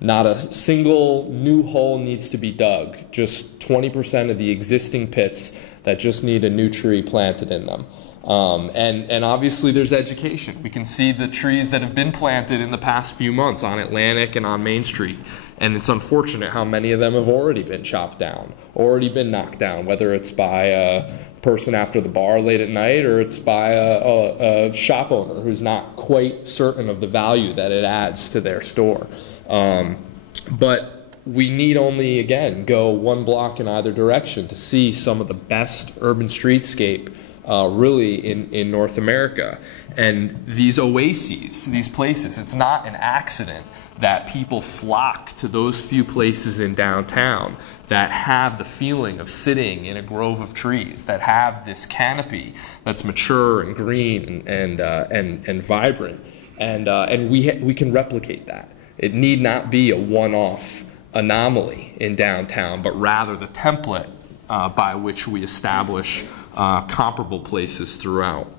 Not a single new hole needs to be dug, just 20% of the existing pits that just need a new tree planted in them. And obviously there's education. We can see the trees that have been planted in the past few months on Atlantic and on Main Street. And it's unfortunate how many of them have already been chopped down, already been knocked down, whether it's by a person after the bar late at night or it's by a shop owner who's not quite certain of the value that it adds to their store. But we need only, again, go one block in either direction to see some of the best urban streetscape really in North America. And these oases, these places, it's not an accident that people flock to those few places in downtown that have the feeling of sitting in a grove of trees, that have this canopy that's mature and green and vibrant. And we can replicate that. It need not be a one-off anomaly in downtown, but rather the template by which we establish comparable places throughout.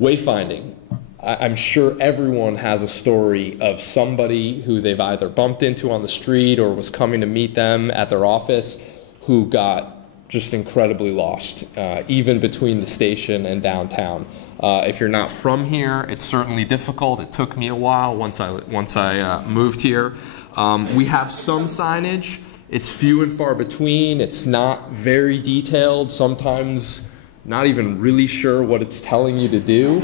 Wayfinding. I'm sure everyone has a story of somebody who they've either bumped into on the street or was coming to meet them at their office who got just incredibly lost, even between the station and downtown. If you're not from here, it's certainly difficult. It took me a while once I moved here. We have some signage. It's few and far between. It's not very detailed. Sometimes not even really sure what it's telling you to do.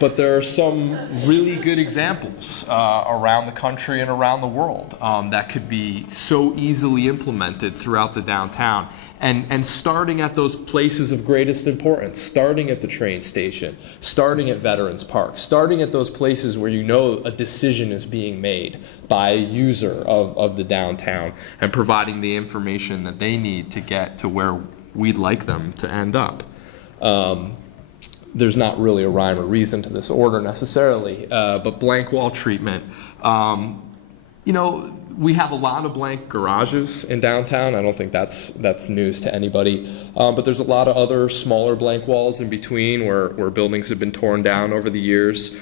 But there are some really good examples around the country and around the world that could be so easily implemented throughout the downtown. And starting at those places of greatest importance, starting at the train station, starting at Veterans Park, starting at those places where you know a decision is being made by a user of the downtown and providing the information that they need to get to where we'd like them to end up. There's not really a rhyme or reason to this order necessarily, but blank wall treatment. You know, we have a lot of blank garages in downtown. I don't think that's news to anybody. But there's a lot of other smaller blank walls in between where buildings have been torn down over the years.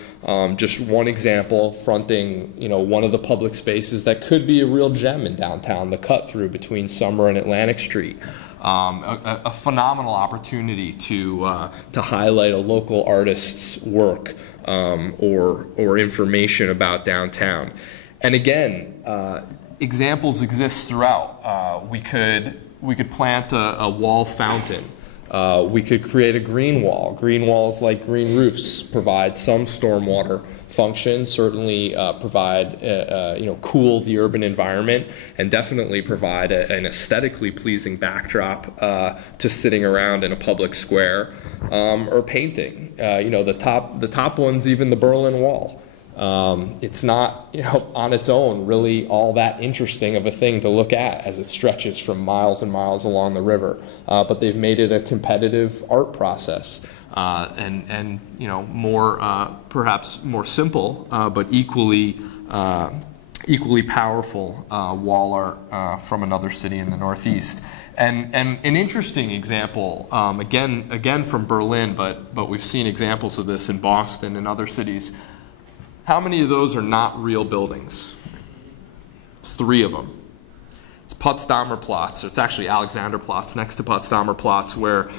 Just one example, fronting one of the public spaces that could be a real gem in downtown, the cut through between Summer and Atlantic Street. A phenomenal opportunity to highlight a local artist's work or information about downtown. And again, examples exist throughout. We could plant a wall fountain. We could create a green wall. Green walls, like green roofs, provide some stormwater function, certainly provide, cool the urban environment, and definitely provide an aesthetically pleasing backdrop to sitting around in a public square, or painting. The top one's even the Berlin Wall. It's not, on its own really all that interesting of a thing to look at as it stretches from miles and miles along the river. But they've made it a competitive art process, and perhaps more simple, but equally powerful wall art from another city in the Northeast. And an interesting example, again from Berlin, but we've seen examples of this in Boston and other cities. How many of those are not real buildings? 3 of them. It's Potsdamer Platz. It's actually Alexanderplatz next to Potsdamer Platz, where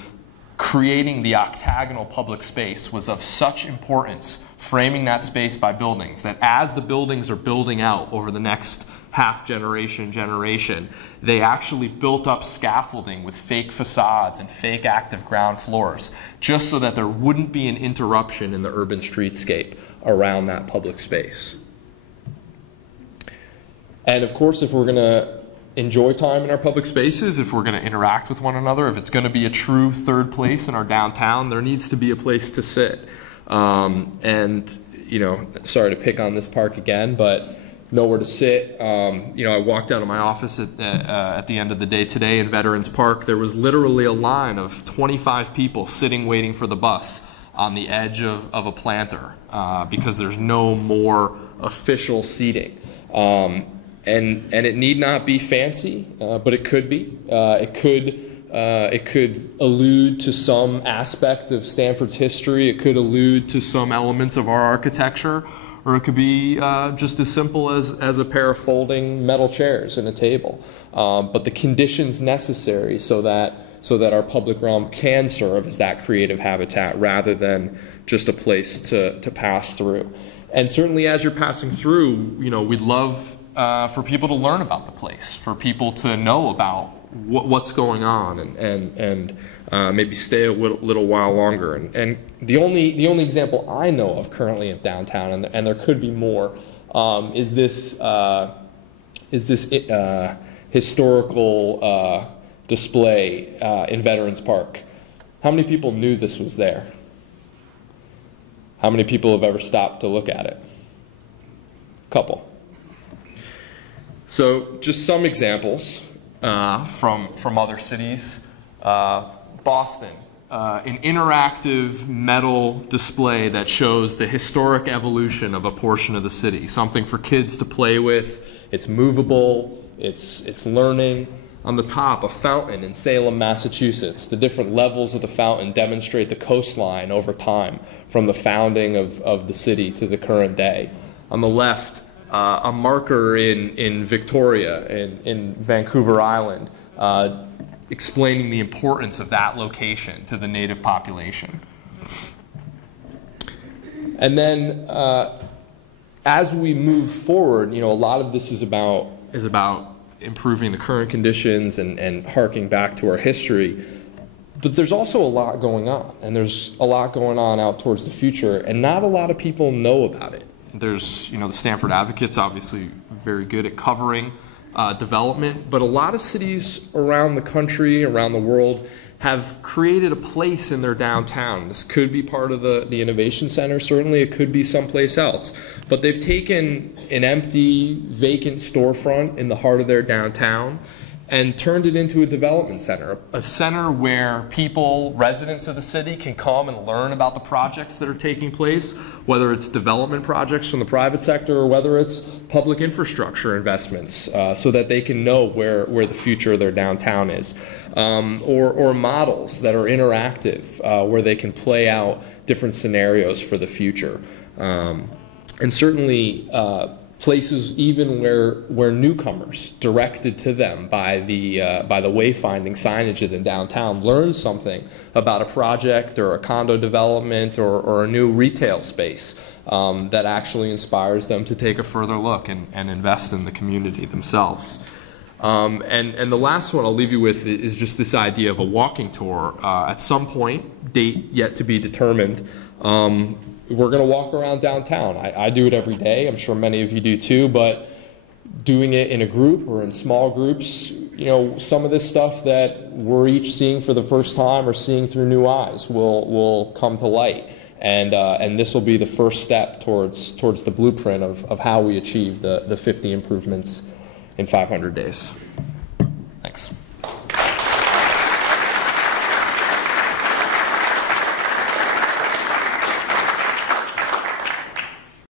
creating the octagonal public space was of such importance, framing that space by buildings, that as the buildings are building out over the next half generation, they actually built up scaffolding with fake facades and fake active ground floors, just so that there wouldn't be an interruption in the urban streetscape around that public space. And of course, if we're going to enjoy time in our public spaces, if we're going to interact with one another, if it's going to be a true third place in our downtown, there needs to be a place to sit. And sorry to pick on this park again, but nowhere to sit. I walked out of my office at the end of the day today in Veterans Park. There was literally a line of 25 people sitting waiting for the bus on the edge of a planter because there's no more official seating. And it need not be fancy, but it could be. It could it could allude to some aspect of Stamford's history. It could allude to some elements of our architecture, or it could be just as simple as a pair of folding metal chairs and a table. But the conditions necessary so that our public realm can serve as that creative habitat rather than just a place to pass through. And certainly as you're passing through, you know, we'd love for people to learn about the place, for people to know about what's going on, and maybe stay a little while longer. And the only example I know of currently of downtown, and there could be more, is this historical display in Veterans Park. How many people knew this was there? How many people have ever stopped to look at it? Couple. So just some examples from other cities. Boston, an interactive metal display that shows the historic evolution of a portion of the city, something for kids to play with. It's movable, it's learning. On the top, a fountain in Salem, Massachusetts. The different levels of the fountain demonstrate the coastline over time, from the founding of the city to the current day. On the left, a marker in Victoria, in Vancouver Island, explaining the importance of that location to the native population. And then as we move forward, you know, a lot of this is about improving the current conditions and harking back to our history. But there's also a lot going on, and there's a lot going on out towards the future, and not a lot of people know about it. There's, you know, the Stamford Advocate's obviously very good at covering development, but a lot of cities around the country, around the world, have created a place in their downtown. This could be part of the Innovation Center, certainly it could be someplace else. But they've taken an empty, vacant storefront in the heart of their downtown and turned it into a development center, a center where people, residents of the city, can come and learn about the projects that are taking place, whether it's development projects from the private sector or whether it's public infrastructure investments, so that they can know where the future of their downtown is. Or models that are interactive, where they can play out different scenarios for the future. And certainly places even where newcomers, directed to them by the wayfinding signage in the downtown, learn something about a project or a condo development or a new retail space that actually inspires them to take a further look and invest in the community themselves. And the last one I'll leave you with is just this idea of a walking tour. At some point, date yet to be determined, we're going to walk around downtown. I do it every day. I'm sure many of you do too, but doing it in a group or in small groups, you know, some of this stuff that we're each seeing for the first time or seeing through new eyes will come to light. And this will be the first step towards the blueprint of how we achieve the 50 improvements in 500 days. Thanks.